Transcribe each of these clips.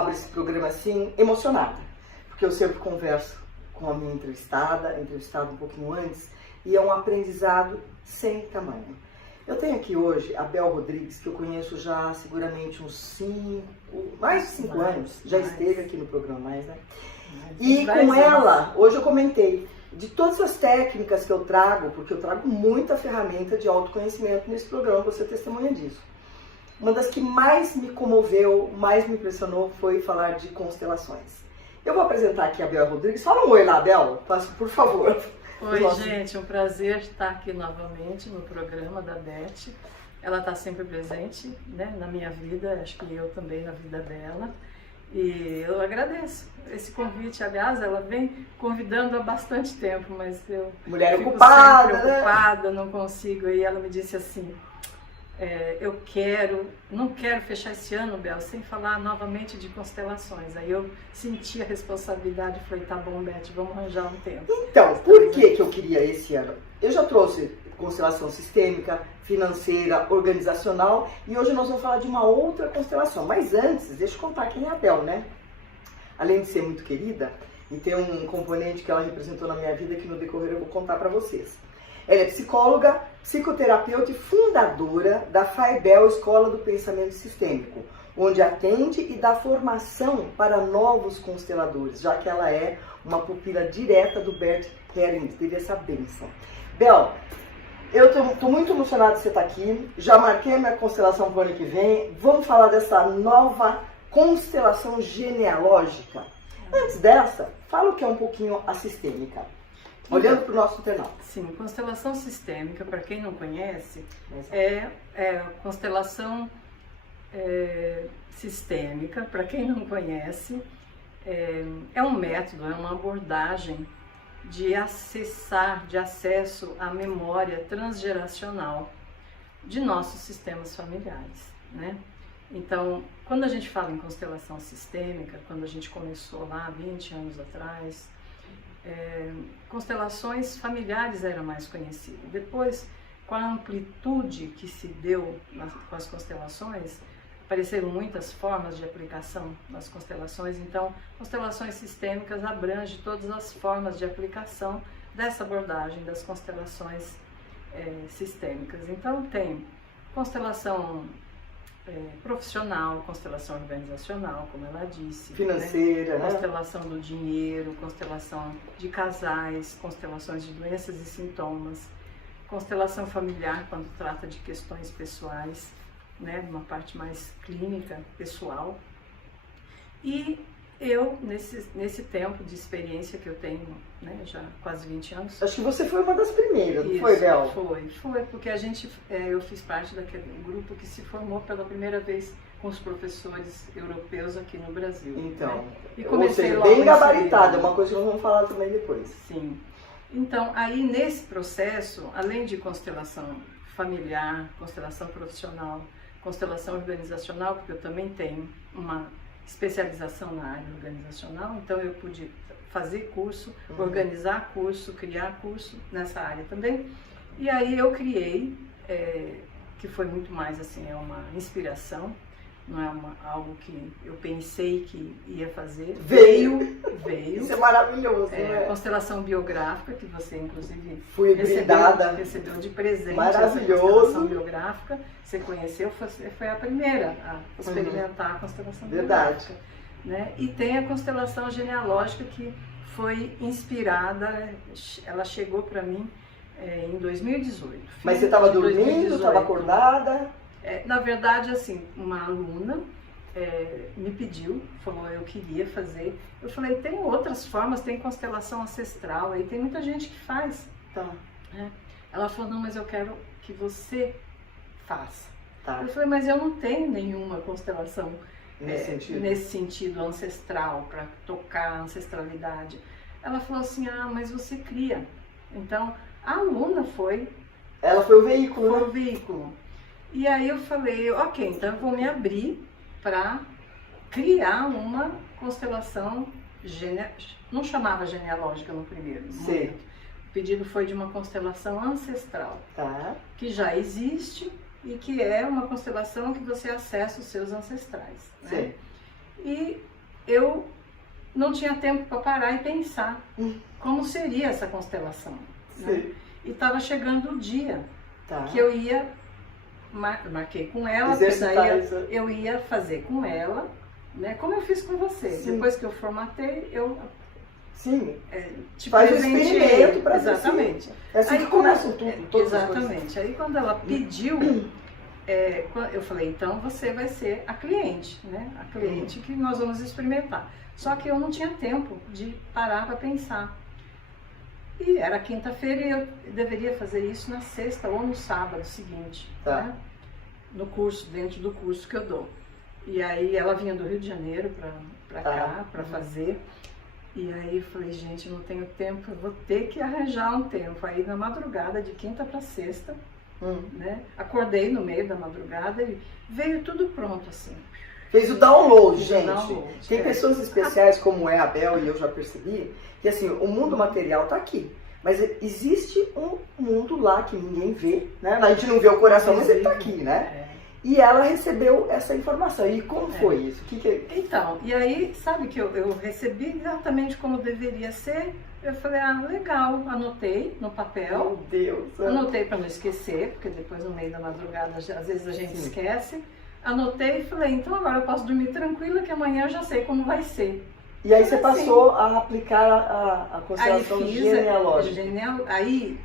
abro esse programa assim, emocionada, porque eu sempre converso com a minha entrevistada um pouquinho antes, e é um aprendizado sem tamanho. Eu tenho aqui hoje a Bel Rodrigues, que eu conheço já seguramente mais de 5 anos, já esteve aqui no programa mais, né? E com ela, hoje eu comentei de todas as técnicas que eu trago, porque eu trago muita ferramenta de autoconhecimento nesse programa, você é testemunha disso. Uma das que mais me comoveu, mais me impressionou foi falar de constelações. Eu vou apresentar aqui a Bel Rodrigues. Fala um oi lá, Bel, por favor. Oi, gente, um prazer estar aqui novamente no programa da Beth. Ela está sempre presente, né, na minha vida, acho que eu também na vida dela. E eu agradeço esse convite. Aliás, ela vem convidando há bastante tempo, mas eu Mulher fico ocupada, sempre ocupada, não consigo. E ela me disse assim, não quero fechar esse ano, Bel, sem falar novamente de constelações. Aí eu senti a responsabilidade e falei, tá bom, Beth, vamos arranjar um tempo. Então, por que eu queria esse ano? Eu já trouxe constelação sistêmica, financeira, organizacional, e hoje nós vamos falar de uma outra constelação. Mas antes, deixa eu contar quem é a Bel, né? Além de ser muito querida, e ter um componente que ela representou na minha vida que no decorrer eu vou contar para vocês. Ela é psicóloga, psicoterapeuta e fundadora da FAIBEL, Escola do Pensamento Sistêmico, onde atende e dá formação para novos consteladores, já que ela é uma pupila direta do Bert Hellinger, teve essa bênção. Bel, eu estou muito emocionada de você estar aqui, já marquei a minha constelação para o ano que vem, vamos falar dessa nova constelação genealógica. Antes dessa, fala o que é um pouquinho a sistêmica. Olhando para o nosso internauta. Sim, constelação sistêmica, para quem não conhece, é constelação sistêmica, para quem não conhece, é um método, é uma abordagem de acesso à memória transgeracional de nossos sistemas familiares, né? Então, quando a gente fala em constelação sistêmica, quando a gente começou lá 20 anos atrás, constelações familiares era mais conhecido. Depois, com a amplitude que se deu com as constelações, apareceram muitas formas de aplicação das constelações. Então, constelações sistêmicas abrange todas as formas de aplicação dessa abordagem das constelações sistêmicas. Então, tem constelação profissional, constelação organizacional, como ela disse, financeira, né? Constelação do dinheiro, constelação de casais, constelações de doenças e sintomas, constelação familiar quando trata de questões pessoais, né, uma parte mais clínica, pessoal. E eu, nesse tempo de experiência que eu tenho, né, já quase 20 anos... Acho que você foi uma das primeiras, não foi, Bel? Foi, porque eu fiz parte daquele grupo que se formou pela primeira vez com os professores europeus aqui no Brasil. Então, né? E comecei logo bem gabaritada, é uma coisa que nós vamos falar também depois. Sim. Então, aí nesse processo, além de constelação familiar, constelação profissional, constelação organizacional, porque eu também tenho uma especialização na área organizacional, então eu pude fazer curso, organizar curso, criar curso nessa área também. E aí eu criei, que foi muito mais assim, é uma inspiração, não é algo que eu pensei que ia fazer. Veio. Isso é maravilhoso, né? Constelação biográfica, que você inclusive recebeu de presente. Maravilhoso. Essa constelação biográfica, você conheceu, foi a primeira a experimentar a constelação biográfica. Né? E tem a constelação genealógica, que foi inspirada, ela chegou para mim em 2018. Mas você estava dormindo, estava acordada? Na verdade, assim, uma aluna me pediu, falou, eu queria fazer. Eu falei, tem outras formas, tem constelação ancestral, aí tem muita gente que faz. Tá. Ela falou, não, mas eu quero que você faça. Tá. Eu falei, mas eu não tenho nenhuma constelação nesse sentido ancestral, para tocar a ancestralidade. Ela falou assim, mas você cria. Então, a aluna Ela foi o veículo, Foi o veículo. E aí eu falei, ok, então eu vou me abrir para criar uma constelação, não chamava genealógica no primeiro momento. O pedido foi de uma constelação ancestral, que já existe e que é uma constelação que você acessa os seus ancestrais. Né? E eu não tinha tempo para parar e pensar como seria essa constelação. Né? E estava chegando o dia que eu ia, marquei com ela, porque daí eu ia fazer com ela, né? Como eu fiz com você. Sim. Depois que eu formatei, eu faz um experimento para ver. Exatamente. É assim que começam tudo. Exatamente. Aí quando ela pediu, eu falei, então você vai ser a cliente, né? A cliente que nós vamos experimentar. Só que eu não tinha tempo de parar para pensar. E era quinta-feira e eu deveria fazer isso na sexta ou no sábado seguinte, né? No curso, dentro do curso que eu dou. E aí ela vinha do Rio de Janeiro para cá, para fazer. E aí eu falei, gente, não tenho tempo, eu vou ter que arranjar um tempo. Aí na madrugada, de quinta para sexta, né? Acordei no meio da madrugada e veio tudo pronto, assim. Fez o download, gente. Tem pessoas especiais como é a Bel, e eu já percebi, que assim, o mundo material tá aqui. Mas existe um mundo lá que ninguém vê, né? A gente não vê o coração, mas ele tá aqui, né? E ela recebeu essa informação. E como foi isso? Então, e aí, sabe que eu recebi exatamente como deveria ser. Eu falei, legal, anotei no papel. Meu Deus! Anotei para não esquecer, porque depois no meio da madrugada, às vezes a gente esquece. Anotei e falei, então agora eu posso dormir tranquila, que amanhã eu já sei como vai ser. E aí você passou a aplicar a constelação genealógica. Aí,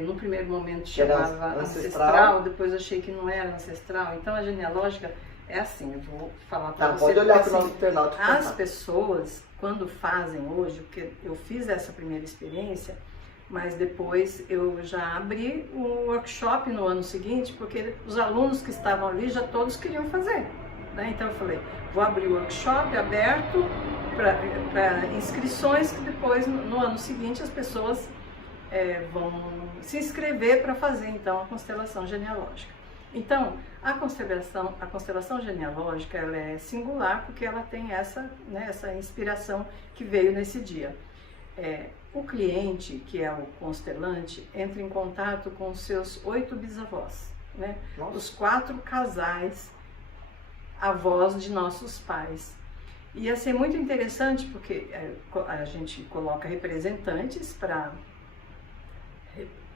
no primeiro momento chamava ancestral, depois achei que não era ancestral. Então a genealógica é assim, eu vou falar para você. Pode olhar para o nosso internauta. As pessoas, quando fazem hoje, porque eu fiz essa primeira experiência, mas depois eu já abri um workshop no ano seguinte, porque os alunos que estavam ali já todos queriam fazer. Né? Então eu falei, vou abrir o workshop aberto para inscrições, que depois no ano seguinte as pessoas vão se inscrever para fazer então a constelação genealógica. Então a constelação genealógica ela é singular porque ela tem essa inspiração que veio nesse dia. O cliente, que é o constelante, entra em contato com os seus 8 bisavós, né? Os 4 casais avós de nossos pais. E ia ser muito interessante porque a gente coloca representantes para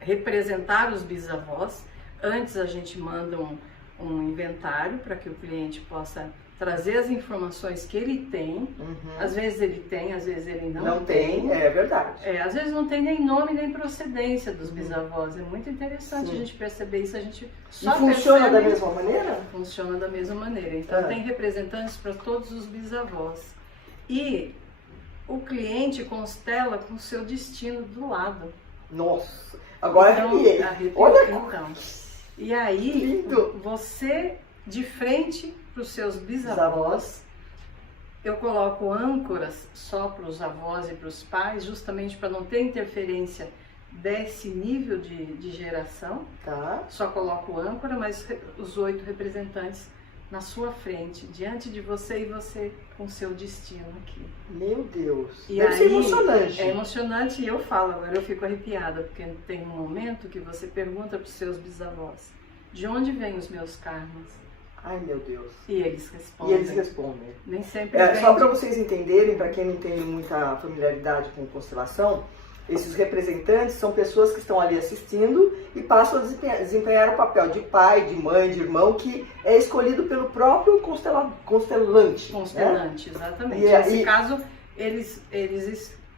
representar os bisavós. Antes a gente manda um inventário para que o cliente possa trazer as informações que ele tem. Às vezes ele tem, às vezes ele não tem. É verdade. Às vezes não tem nem nome nem procedência dos bisavós. É muito interessante a gente perceber isso. A gente só funciona da mesma maneira? Funciona da mesma maneira. Então tem representantes para todos os bisavós. E o cliente constela com o seu destino do lado. Nossa, agora arrepiei. Olha então. E aí, você de frente para os seus bisavós, eu coloco âncoras só para os avós e para os pais, justamente para não ter interferência desse nível de geração. Só coloco âncora, mas os 8 representantes na sua frente, diante de você e você com seu destino aqui. Meu Deus! Deve ser emocionante. É emocionante e eu falo, agora eu fico arrepiada, porque tem um momento que você pergunta para os seus bisavós, de onde vêm os meus karmas? Ai, meu Deus. E eles respondem. Nem sempre só para vocês entenderem, para quem não tem muita familiaridade com constelação, esses representantes são pessoas que estão ali assistindo e passam a desempenhar o papel de pai, de mãe, de irmão, que é escolhido pelo próprio constelante. Constelante, né? Exatamente. Nesse caso,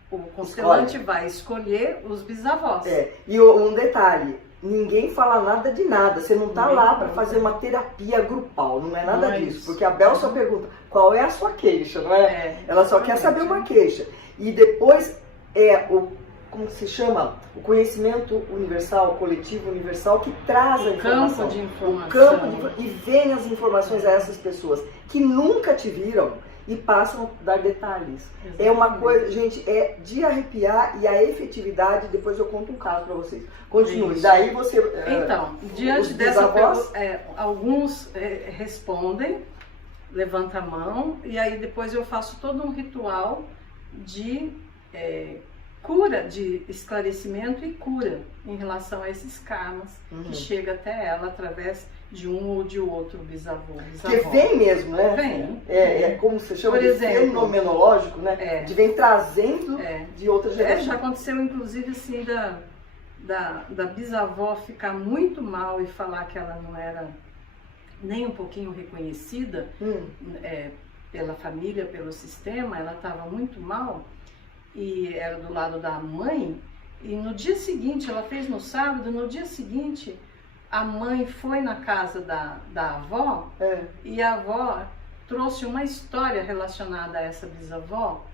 o constelante vai escolher os bisavós. E um detalhe, ninguém fala nada de nada, você não está lá para fazer uma terapia grupal, não é nada disso, porque a Bel só pergunta qual é a sua queixa, não é? Ela só quer saber uma queixa. E depois como se chama? O conhecimento universal, o coletivo universal que traz a informação. Campo de informação. E vem as informações a essas pessoas que nunca te viram e passam a dar detalhes. Exatamente. É uma coisa, gente, é de arrepiar, e a efetividade, depois eu conto um caso para vocês. Continue. Isso. Daí você... Então, diante dessa pergunta, alguns respondem, levanta a mão, e aí depois eu faço todo um ritual de cura, de esclarecimento e cura em relação a esses karmas que chega até ela através de um ou de outro bisavô. Porque vem mesmo, né? Vem. É como você chama de fenomenológico, né? De vem trazendo de outras gerações. Já aconteceu, inclusive, assim, da bisavó ficar muito mal e falar que ela não era nem um pouquinho reconhecida pela família, pelo sistema, ela estava muito mal e era do lado da mãe. E no dia seguinte, ela fez no sábado, no dia seguinte, a mãe foi na casa da avó e a avó trouxe uma história relacionada a essa bisavó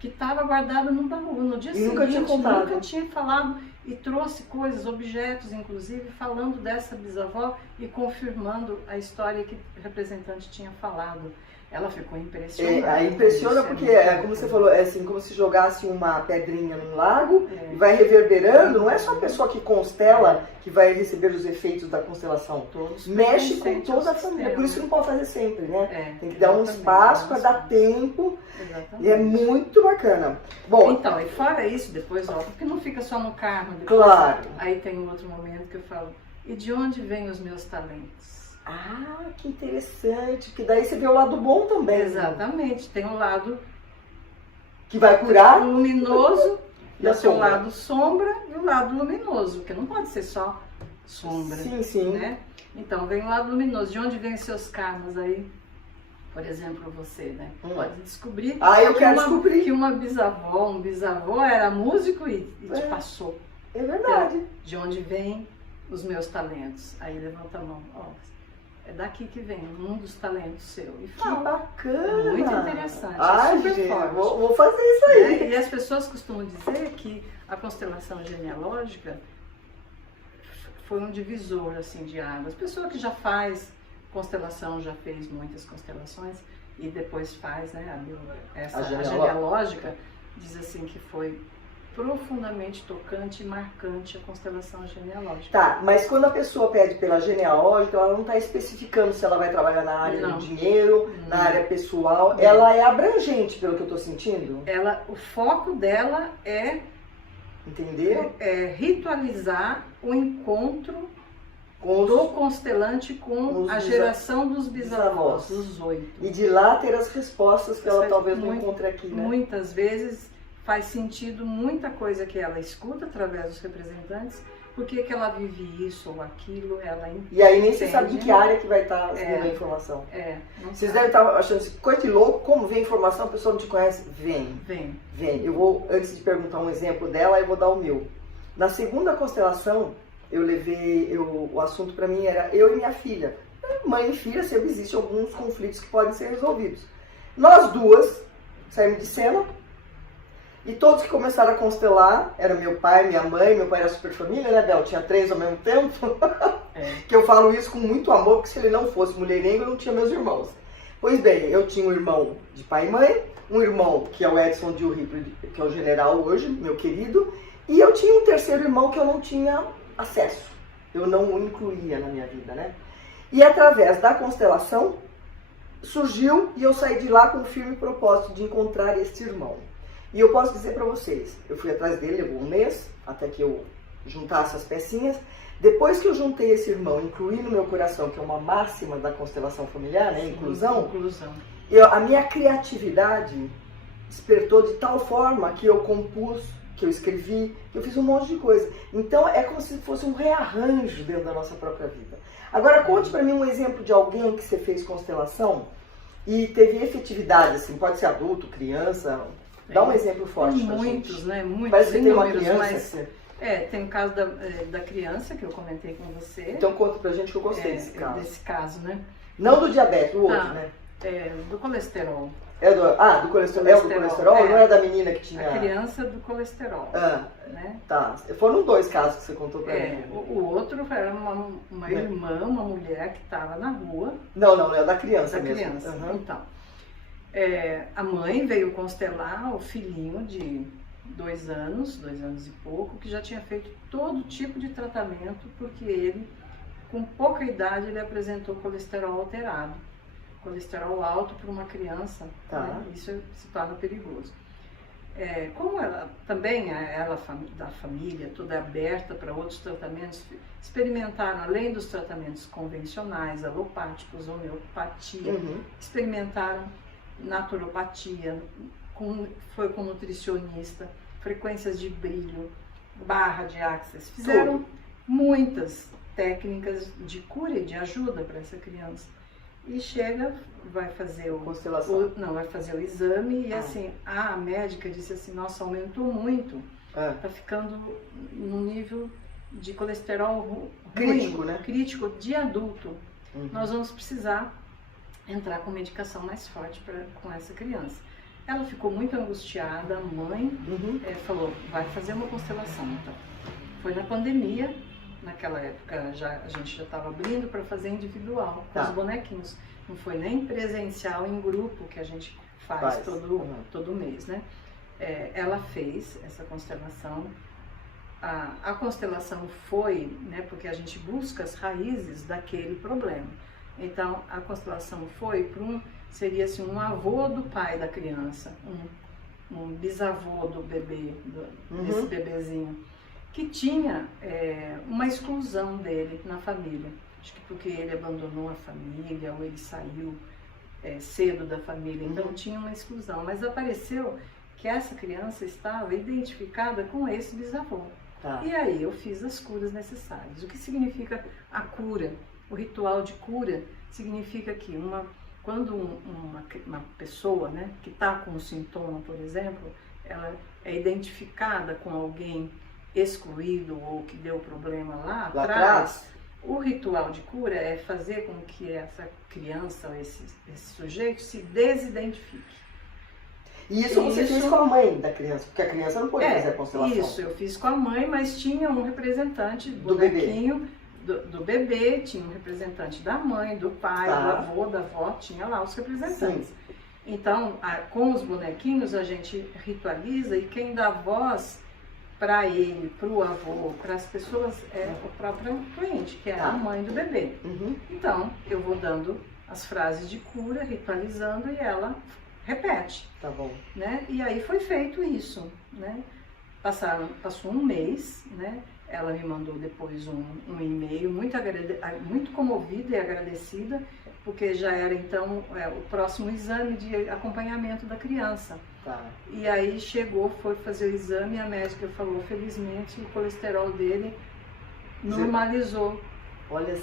que estava guardada no baú. No dia seguinte, nunca tinha falado e trouxe coisas, objetos, inclusive, falando dessa bisavó e confirmando a história que o representante tinha falado. Ela ficou impressionada. Impressiona porque, como você falou, é assim, como se jogasse uma pedrinha num lago e vai reverberando. Não é só a pessoa que constela que vai receber os efeitos da constelação. Todos mexe com toda a família. Por isso não pode fazer sempre, né? Tem que dar um espaço para dar tempo. Exatamente. E é muito bacana. Bom, então, e fora isso, depois, porque não fica só no karma. Depois, claro. Aí tem um outro momento que eu falo, e de onde vêm os meus talentos? Ah, que interessante, que daí você vê o lado bom também. Exatamente, tem um lado que vai curar, luminoso, e o lado sombra e o lado luminoso, porque não pode ser só sombra. Sim. Né? Então vem o lado luminoso, de onde vêm os seus karmas aí? Por exemplo, você, né? Pode descobrir que uma bisavó, um bisavô era músico e te passou. É verdade. Então, de onde vêm os meus talentos? Aí levanta a mão, é daqui que vem um dos talentos seu. E fala. Que bacana! Muito interessante. Super forte. Vou fazer isso aí. E as pessoas costumam dizer que a constelação genealógica foi um divisor assim, de águas. A pessoa que já faz constelação, já fez muitas constelações e depois faz, né, a genealógica, diz assim que foi profundamente tocante e marcante a constelação genealógica. Tá, mas quando a pessoa pede pela genealógica, ela não está especificando se ela vai trabalhar na área do dinheiro, na área pessoal. Ela é abrangente, pelo que eu estou sentindo. O foco dela é ritualizar o encontro do constelante com a geração dos bisavós, dos 8. E de lá ter as respostas que ela talvez não encontre aqui, né? Muitas vezes faz sentido muita coisa que ela escuta através dos representantes, porque que ela vive isso ou aquilo, ela entende. E aí nem se sabe em que área que vai estar dando a informação. Vocês devem estar achando assim, coisa de louco, como vem informação, a pessoa não te conhece? Vem. Eu vou, antes de perguntar um exemplo dela, eu vou dar o meu. Na segunda constelação, o assunto para mim era eu e minha filha. Mãe e filha, sempre existem alguns conflitos que podem ser resolvidos. Nós duas saímos de cena, e todos que começaram a constelar, era meu pai, minha mãe, meu pai era super família, né, Bel? Tinha 3 ao mesmo tempo. Que eu falo isso com muito amor, porque se ele não fosse mulherengo, eu não tinha meus irmãos. Pois bem, eu tinha um irmão de pai e mãe, um irmão que é o Edson de Urripo, que é o general hoje, meu querido, e eu tinha um terceiro irmão que eu não tinha acesso. Eu não o incluía na minha vida, né? E através da constelação, surgiu e eu saí de lá com o firme propósito de encontrar este irmão. E eu posso dizer para vocês, eu fui atrás dele, levou um mês, até que eu juntasse as pecinhas. Depois que eu juntei esse irmão, incluí no meu coração, que é uma máxima da constelação familiar, né? Inclusão. A minha criatividade despertou de tal forma que eu compus, que eu escrevi, que eu fiz um monte de coisa. Então é como se fosse um rearranjo dentro da nossa própria vida. Agora conte para mim um exemplo de alguém que você fez constelação e teve efetividade, assim, pode ser adulto, criança. Dá um exemplo forte pra gente. Muitos, né? Muitos. Parece que tem uma inúmeros, criança. Tem o caso da criança que eu comentei com você. Então conta pra gente que eu gostei desse caso. Desse caso, né? Não do diabetes, o outro, né? Do colesterol. Do colesterol. É o do colesterol? Não era da menina que tinha... A criança do colesterol. Né? Tá. Foram 2 casos que você contou pra mim. O outro era uma irmã, uma mulher que estava na rua. Não, é da criança mesmo. Da criança, então. A mãe veio constelar o filhinho de 2 anos e pouco, que já tinha feito todo tipo de tratamento, porque ele, com pouca idade, ele apresentou colesterol alterado. Colesterol alto para uma criança, né? Isso se torna perigoso. como ela também, ela da família, toda é aberta para outros tratamentos, experimentaram, além dos tratamentos convencionais, alopáticos, homeopatia, experimentaram naturopatia, foi com nutricionista, frequências de brilho, barra de axis, fizeram muitas técnicas de cura e de ajuda para essa criança. E chega, vai fazer vai fazer o exame e assim, a médica disse assim, nossa, aumentou muito, tá ficando num nível de colesterol crítico, ruim, né? Crítico de adulto. Nós vamos precisar entrar com medicação mais forte com essa criança. Ela ficou muito angustiada, a mãe falou, vai fazer uma constelação. Então, foi na pandemia. Naquela época a gente já estava abrindo para fazer individual, com os bonequinhos. Não foi nem presencial em grupo que a gente faz todo mês, né? Ela fez essa constelação. A constelação foi, né, porque a gente busca as raízes daquele problema. Então, a constelação foi para seria assim, um avô do pai da criança, um bisavô do bebê, desse bebezinho, que tinha uma exclusão dele na família. Acho que porque ele abandonou a família ou ele saiu cedo da família, então tinha uma exclusão. Mas apareceu que essa criança estava identificada com esse bisavô. E aí eu fiz as curas necessárias. O que significa a cura? O ritual de cura significa que quando uma pessoa, né, que está com um sintoma, por exemplo, ela é identificada com alguém excluído ou que deu problema lá atrás, o ritual de cura é fazer com que essa criança ou esse sujeito se desidentifique. E isso você fez com a mãe da criança, porque a criança não pode fazer a constelação. Isso, eu fiz com a mãe, mas tinha um representante do bonequinho, do bebê, tinha um representante da mãe, do pai, do avô, da avó, tinha lá os representantes. Sim. Então, com os bonequinhos a gente ritualiza e quem dá voz para ele, para o avô, para as pessoas é o próprio cliente, que é a mãe do bebê. Então, eu vou dando as frases de cura, ritualizando e ela repete. Tá bom. Né? E aí foi feito isso, né? Passou um mês, né? Ela me mandou depois um e-mail muito comovida e agradecida, porque já era então o próximo exame de acompanhamento da criança. E aí foi fazer o exame e a médica falou, felizmente o colesterol dele normalizou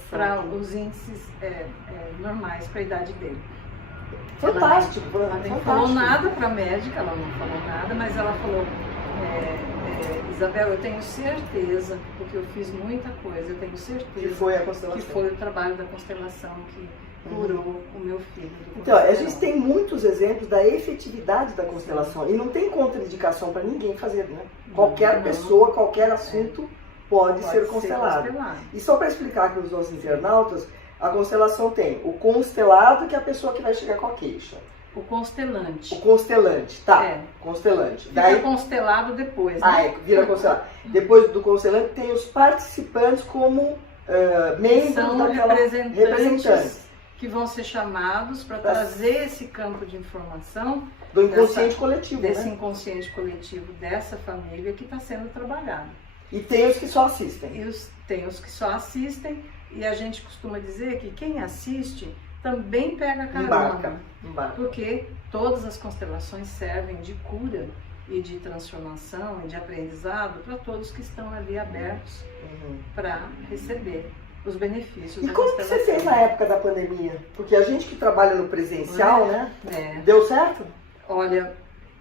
para os índices normais para a idade dele. Fantástico! Ela nem falou nada para a médica, ela não falou nada, mas ela falou, Isabel, eu tenho certeza, porque eu fiz muita coisa, eu tenho certeza que foi a constelação, que foi o trabalho da constelação que curou o meu filho. Então, a gente tem muitos exemplos da efetividade da constelação e não tem contraindicação para ninguém fazer, né? Qualquer pessoa, qualquer assunto pode ser constelado. E só para explicar para os nossos internautas, a constelação tem o constelado, que é a pessoa que vai chegar com a queixa. O constelante. O constelante, constelante. Fica constelado depois, né? Vira constelado. Depois do constelante tem os participantes como membros daquela representantes. Que vão ser chamados para trazer esse campo de informação do inconsciente coletivo, desse inconsciente coletivo dessa família que está sendo trabalhado. E tem os que só assistem. Tem os que só assistem e a gente costuma dizer que quem assiste também pega carona, porque todas as constelações servem de cura e de transformação e de aprendizado para todos que estão ali abertos para receber os benefícios. E como que você fez na época da pandemia? Porque a gente que trabalha no presencial, né? Deu certo? Olha,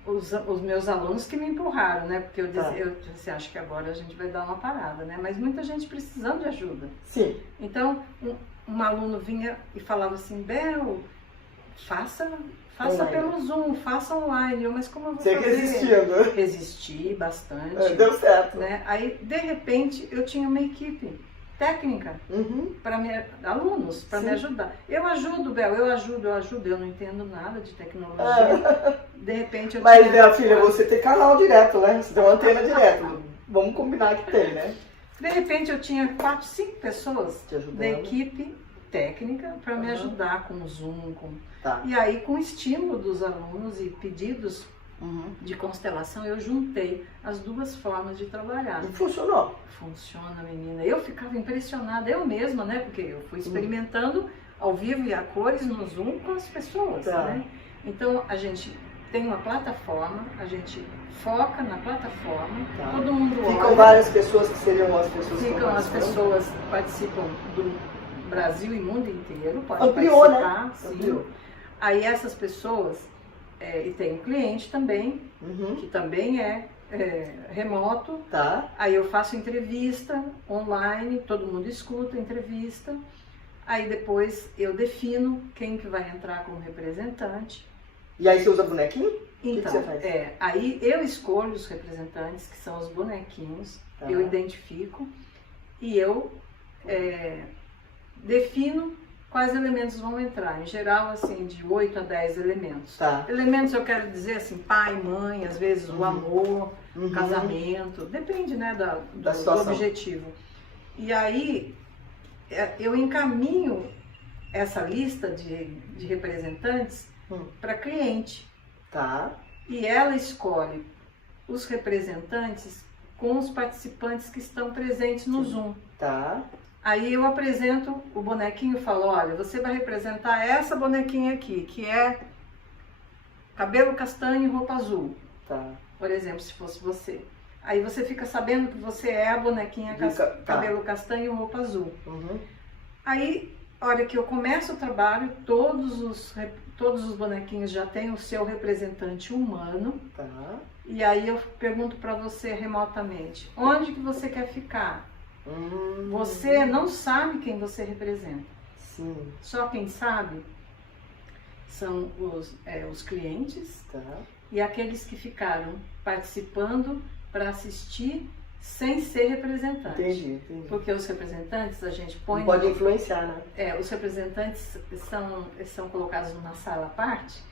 os meus alunos que me empurraram, né? Porque eu disse, acho que agora a gente vai dar uma parada, né? Mas muita gente precisando de ajuda. Sim. Então, um aluno vinha e falava assim, Bel, faça pelo Zoom, faça online. Mas como eu vou fazer? Resistindo. Resisti bastante. Deu certo. Né? Aí, de repente, eu tinha uma equipe técnica para alunos, para me ajudar. Eu ajudo, Bel, eu não entendo nada de tecnologia. De repente eu Mas, minha filha, você tem canal direto, né? Você tem uma antena direto. Vamos combinar que tem, né? De repente eu tinha 4, 5 pessoas da equipe técnica para me ajudar com o Zoom. E aí, com estímulo dos alunos e pedidos de constelação, eu juntei as duas formas de trabalhar. E funcionou? Funciona, menina. Eu ficava impressionada, eu mesma, né? Porque eu fui experimentando ao vivo e a cores no Zoom com as pessoas, né? Então, a gente tem uma plataforma, a gente foca na plataforma, todo mundo olha. Ficam várias pessoas que seriam as pessoas Ficam as pessoas que participam do Brasil e mundo inteiro, pode ampliou, participar, né? sim. Ampliou. Aí essas pessoas, e tem um cliente também, que também é remoto. Aí eu faço entrevista online, todo mundo escuta a entrevista. Aí depois eu defino quem que vai entrar como representante. E aí você usa bonequinho? Então, o que você faz? Aí eu escolho os representantes, que são os bonequinhos, eu identifico e eu defino quais elementos vão entrar. Em geral, assim, de 8 a 10 elementos. Elementos eu quero dizer assim, pai, mãe, às vezes o amor, casamento, depende, né, do objetivo. E aí eu encaminho essa lista de representantes para cliente. E ela escolhe os representantes com os participantes que estão presentes no Zoom. Aí eu apresento o bonequinho e falo, olha, você vai representar essa bonequinha aqui, que é cabelo castanho e roupa azul. Por exemplo, se fosse você. Aí você fica sabendo que você é a bonequinha cabelo castanho e roupa azul. Aí, a hora que eu começo o trabalho, todos os bonequinhos já têm o seu representante humano. E aí eu pergunto para você remotamente, onde que você quer ficar? Você não sabe quem você representa. Só quem sabe são os clientes e aqueles que ficaram participando para assistir sem ser representante. Entendi. Porque os representantes a gente põe... Não pode influenciar, né? Os representantes são colocados numa sala à parte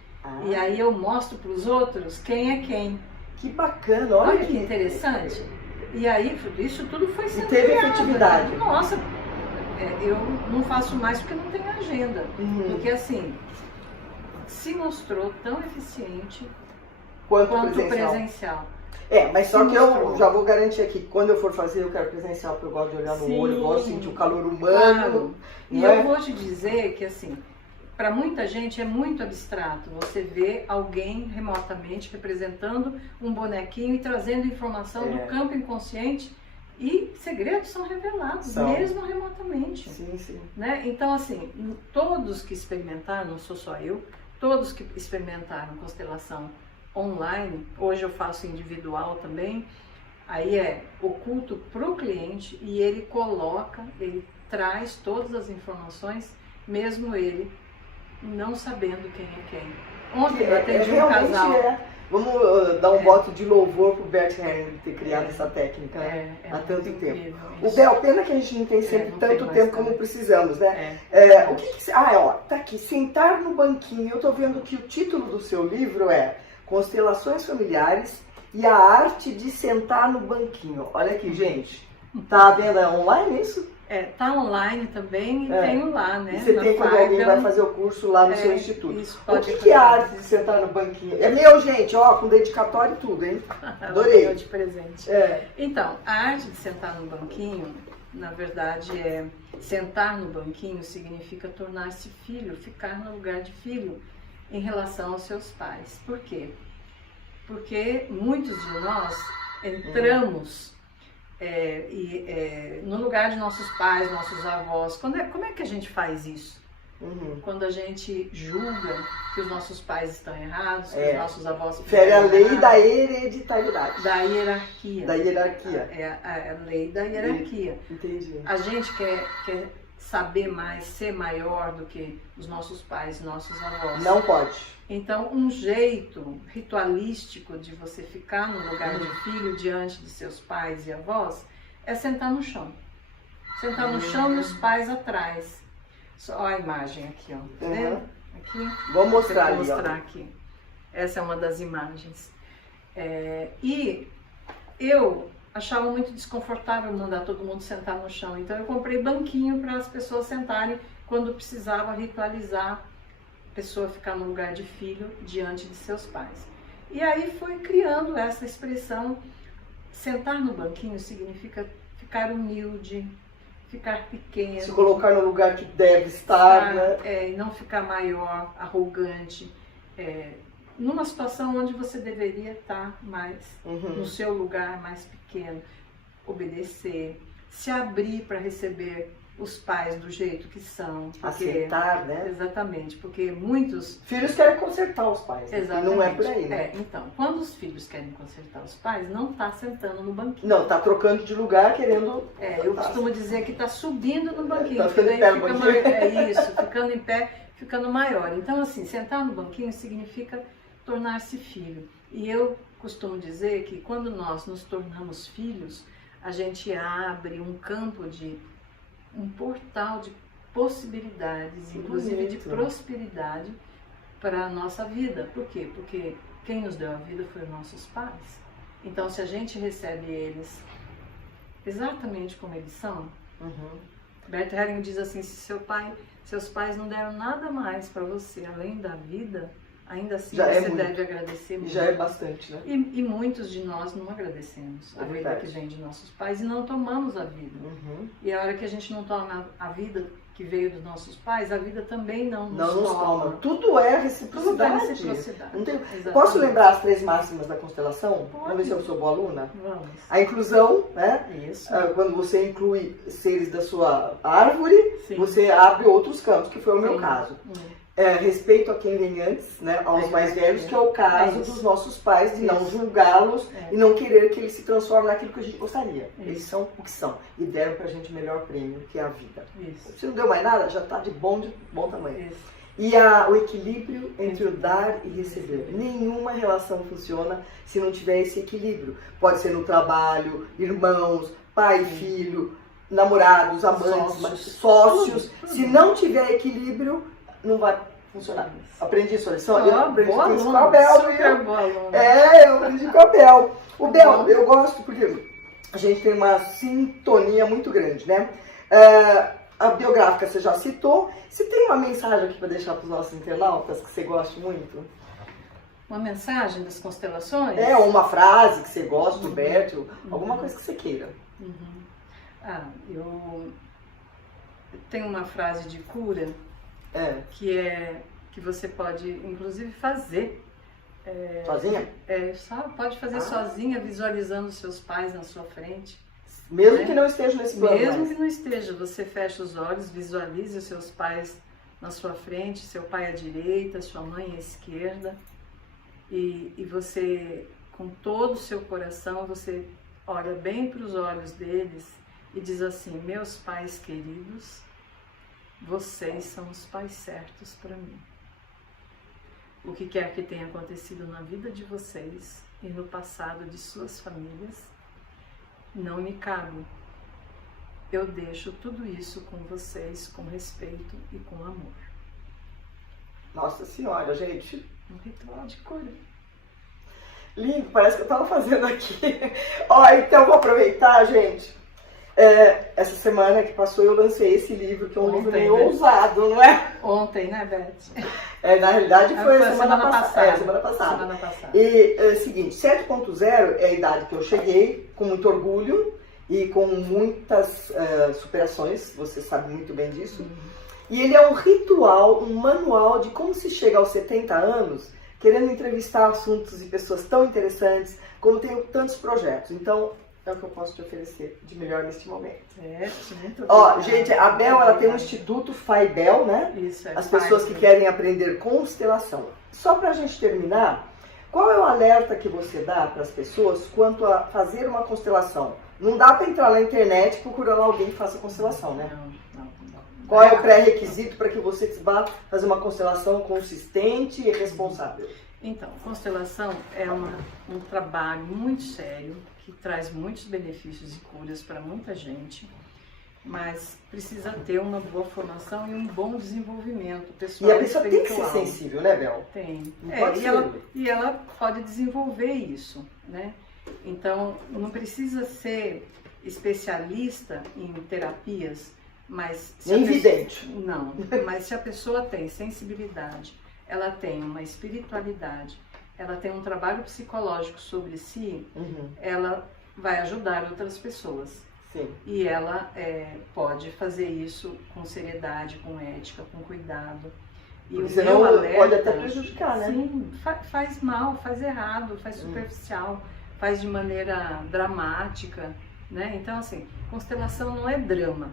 e aí eu mostro para os outros quem é quem. Que bacana, olha que interessante. E aí, isso tudo foi sendo teve criado. efetividade. Nossa, eu não faço mais porque não tenho agenda. Porque assim, se mostrou tão eficiente quanto presencial. Mas só que eu já vou garantir aqui, quando eu for fazer, eu quero presencial, porque eu gosto de olhar no olho, eu gosto de sentir o calor humano. E eu vou te dizer que assim, para muita gente é muito abstrato você ver alguém remotamente representando um bonequinho e trazendo informação do campo inconsciente e segredos são revelados, mesmo remotamente. Né? Então assim, todos que experimentaram, não sou só eu, todos que experimentaram constelação online, hoje eu faço individual também, aí é oculto para o cliente e ele traz todas as informações, mesmo ele não sabendo quem é quem. Ontem eu atendi um casal. Vamos dar um voto de louvor pro Bert Hellinger de ter criado essa técnica há tanto tempo. O Bel, pena que a gente não tem sempre tanto tempo como precisamos, né? O que tá aqui, sentar no banquinho. Eu tô vendo que o título do seu livro é Constelações Familiares e a Arte de Sentar no Banquinho. Olha aqui, gente. Tá vendo online isso? Tá online também e tenho lá, né? E você tem quando alguém vai fazer o curso lá no seu instituto. O que é a arte de sentar no banquinho? É meu, gente, com dedicatório e tudo, hein? Adorei. Eu de presente. Então, a arte de sentar no banquinho, na verdade, sentar no banquinho significa tornar-se filho, ficar no lugar de filho em relação aos seus pais. Por quê? Porque muitos de nós entramos no lugar de nossos pais, nossos avós. Como é que a gente faz isso? Quando a gente julga que os nossos pais estão errados, que os nossos avós estão errados. Fere a lei da hereditariedade. Da hierarquia. Da hierarquia. É a lei da hierarquia. Entendi. A gente quer saber mais, ser maior do que os nossos pais, nossos avós. Não pode. Então, um jeito ritualístico de você ficar no lugar de filho diante de seus pais e avós é sentar no chão. Sentar no chão e os pais atrás. Só a imagem aqui, ó. Tá vendo? Aqui. Vou mostrar ali, Vou mostrar aqui. Essa é uma das imagens. E eu achava muito desconfortável mandar todo mundo sentar no chão. Então eu comprei banquinho para as pessoas sentarem quando precisava ritualizar a pessoa ficar no lugar de filho diante de seus pais. E aí foi criando essa expressão. Sentar no banquinho significa ficar humilde, ficar pequeno. Se colocar no lugar que deve estar, né? E não ficar maior, arrogante. Numa situação onde você deveria estar mais no seu lugar, mais pequeno. Obedecer, se abrir para receber os pais do jeito que são. Aceitar, né? Exatamente, porque muitos... Filhos querem consertar os pais, exatamente. E não é por aí, né? Então, quando os filhos querem consertar os pais, não está sentando no banquinho. Não, está trocando de lugar, querendo... eu costumo dizer que está subindo no banquinho. Tá ficando em pé no banquinho. Isso, ficando em pé, ficando maior. Então, assim, sentar no banquinho significa tornar-se filho. E eu costumo dizer que quando nós nos tornamos filhos, a gente abre um campo um portal de possibilidades, inclusive de prosperidade para a nossa vida. Por quê? Porque quem nos deu a vida foi os nossos pais. Então, se a gente recebe eles exatamente como eles são, Bert Hellinger diz assim, se seus pais não deram nada mais para você além da vida, ainda assim você deve agradecer muito. Já é bastante, né? E muitos de nós não agradecemos a vida que vem de nossos pais e não tomamos a vida. E a hora que a gente não toma a vida que veio dos nossos pais, a vida também não nos toma. Tudo é reciprocidade. Tudo é reciprocidade. Posso lembrar as 3 máximas da constelação? Pode. Vamos ver se eu sou boa aluna? Vamos. A inclusão, né? Isso. Quando você inclui seres da sua árvore, Sim. você abre outros campos, que foi o meu Sim. caso. Respeito a quem vem antes, né, aos mais velhos, que é o caso dos nossos pais, de não julgá-los e não querer que eles se transformem naquilo que a gente gostaria. Eles são o que são e deram pra gente o melhor prêmio, que é a vida. Se não deu mais nada, já tá de bom tamanho. E o equilíbrio entre o dar e receber. Nenhuma relação funciona se não tiver esse equilíbrio. Pode ser no trabalho, irmãos, pai e filho, namorados, amantes, sócios. Se não tiver equilíbrio, não vai funcionar. Aprendi essa lição? Eu aprendi com a Bel. Eu aprendi com a Bel. O Bel, eu gosto porque a gente tem uma sintonia muito grande, né? A biográfica você já citou. Você tem uma mensagem aqui para deixar para os nossos internautas que você goste muito? Uma mensagem das constelações? Ou uma frase que você gosta do Bert, alguma coisa que você queira. Eu tenho uma frase de cura que você pode, inclusive, fazer. Sozinha? Pode fazer sozinha, visualizando seus pais na sua frente. Mesmo que não esteja nesse plano. Mesmo que não esteja, você fecha os olhos, visualize os seus pais na sua frente, seu pai à direita, sua mãe à esquerda. E você, com todo o seu coração, você olha bem para os olhos deles e diz assim: meus pais queridos, vocês são os pais certos para mim. O que quer que tenha acontecido na vida de vocês e no passado de suas famílias, não me cabe. Eu deixo tudo isso com vocês, com respeito e com amor. Nossa Senhora, gente. Um ritual de cura. Lindo, parece que eu estava fazendo aqui. Então vou aproveitar, gente. Essa semana que passou eu lancei esse livro, que é um livro meio ousado, não é? Ontem, né, Beth? Na realidade foi semana passada. Semana passada. E é o seguinte, 7.0 é a idade que eu cheguei, com muito orgulho e com muitas superações, você sabe muito bem disso. E ele é um ritual, um manual de como se chega aos 70 anos, querendo entrevistar assuntos e pessoas tão interessantes, como tenho tantos projetos. Então, é o que eu posso te oferecer de melhor neste momento. Muito gente, a Bel, ela tem um instituto Faibel, né? Isso, as pessoas que querem aprender constelação. Só pra gente terminar, qual é o alerta que você dá para as pessoas quanto a fazer uma constelação? Não dá para entrar na internet procurando alguém que faça constelação, né? Não. Qual é o pré-requisito para que você vá fazer uma constelação consistente e responsável? Então, constelação é um trabalho muito sério, que traz muitos benefícios e curas para muita gente, mas precisa ter uma boa formação e um bom desenvolvimento pessoal. E a pessoa tem que ser sensível, né, Bel? Tem. E ela pode desenvolver isso, né? Então, não precisa ser especialista em terapias, mas... Nem vidente. Não, mas se a pessoa tem sensibilidade, ela tem uma espiritualidade, ela tem um trabalho psicológico sobre si, Uhum. ela vai ajudar outras pessoas. Sim. E ela pode fazer isso com seriedade, com ética, com cuidado. E Porque o senão meu alerta, pode até prejudicar, né? Sim, faz mal, faz errado, faz superficial, faz de maneira dramática, né? Então, assim, constelação não é drama,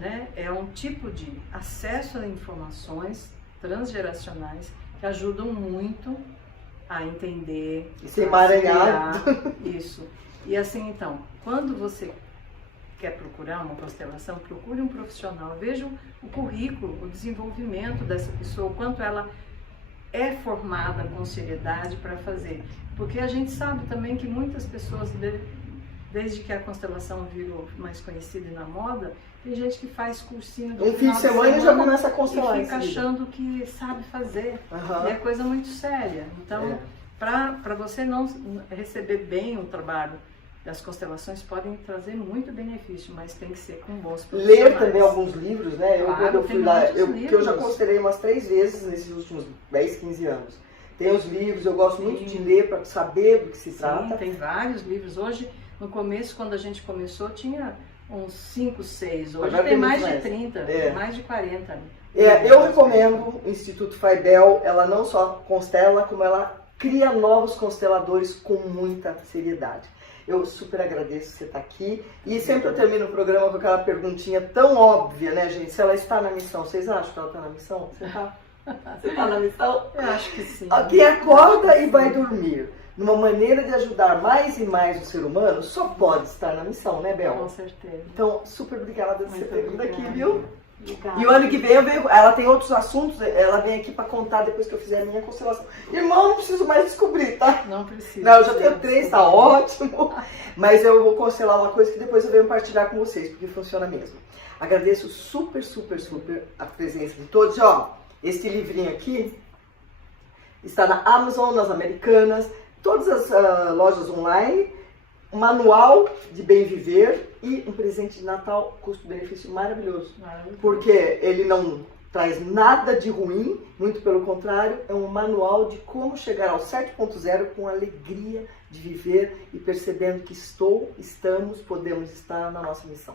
né? É um tipo de acesso a informações transgeracionais que ajudam muito a entender, Esse emaranhado. isso. E assim, então, quando você quer procurar uma constelação, procure um profissional, veja o currículo, o desenvolvimento dessa pessoa, o quanto ela é formada com seriedade para fazer. Porque a gente sabe também que muitas pessoas, desde que a constelação virou mais conhecida e na moda, tem gente que faz cursinho de Um fim de semana e já começa a constelar. E fica achando que sabe fazer. E é coisa muito séria. Então, para você não receber bem o trabalho, as constelações podem trazer muito benefício, mas tem que ser com bons profissionais. Ler também alguns livros, né? Claro, quando eu fui lá, que eu já livros. constelei umas 3 vezes nesses últimos 10, 15 anos. Tem os livros, eu gosto muito de ler para saber do que se trata. Tem vários livros. Hoje, no começo, quando a gente começou, tinha uns 5, 6. Hoje Agora tem mais de mais. 30, mais de 40. Eu recomendo o Instituto Faibel. Ela não só constela, como ela cria novos consteladores com muita seriedade. Eu super agradeço você estar aqui. E sempre eu termino o programa com aquela perguntinha tão óbvia, né, gente? Se ela está na missão. Vocês acham que ela está na missão? Você está na missão? Eu acho que sim. Quem acorda e vai dormir numa maneira de ajudar mais e mais o ser humano só pode estar na missão, né, Bel? Com certeza. Então, super obrigada por você ter vindo aqui, viu? Obrigada. E o ano que vem ela tem outros assuntos, ela vem aqui para contar depois que eu fizer a minha constelação. Irmão, não preciso mais descobrir, tá? Não precisa. Não, eu já tenho 3, tá ótimo. Mas eu vou constelar uma coisa que depois eu venho partilhar com vocês, porque funciona mesmo. Agradeço super, super, super a presença de todos. Ó, este livrinho aqui está na Amazon, nas Americanas, todas as lojas online. Um manual de bem viver e um presente de Natal custo-benefício maravilhoso. Porque ele não traz nada de ruim, muito pelo contrário, é um manual de como chegar ao 7.0 com alegria de viver e percebendo que podemos estar na nossa missão.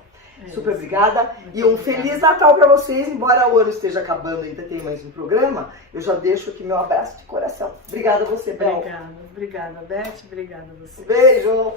Super obrigada e um Feliz Natal para vocês, embora o ano esteja acabando e ainda tem mais um programa, eu já deixo aqui meu abraço de coração. Obrigada a você, Bel. Obrigada, Beth, obrigada a você. Beijo!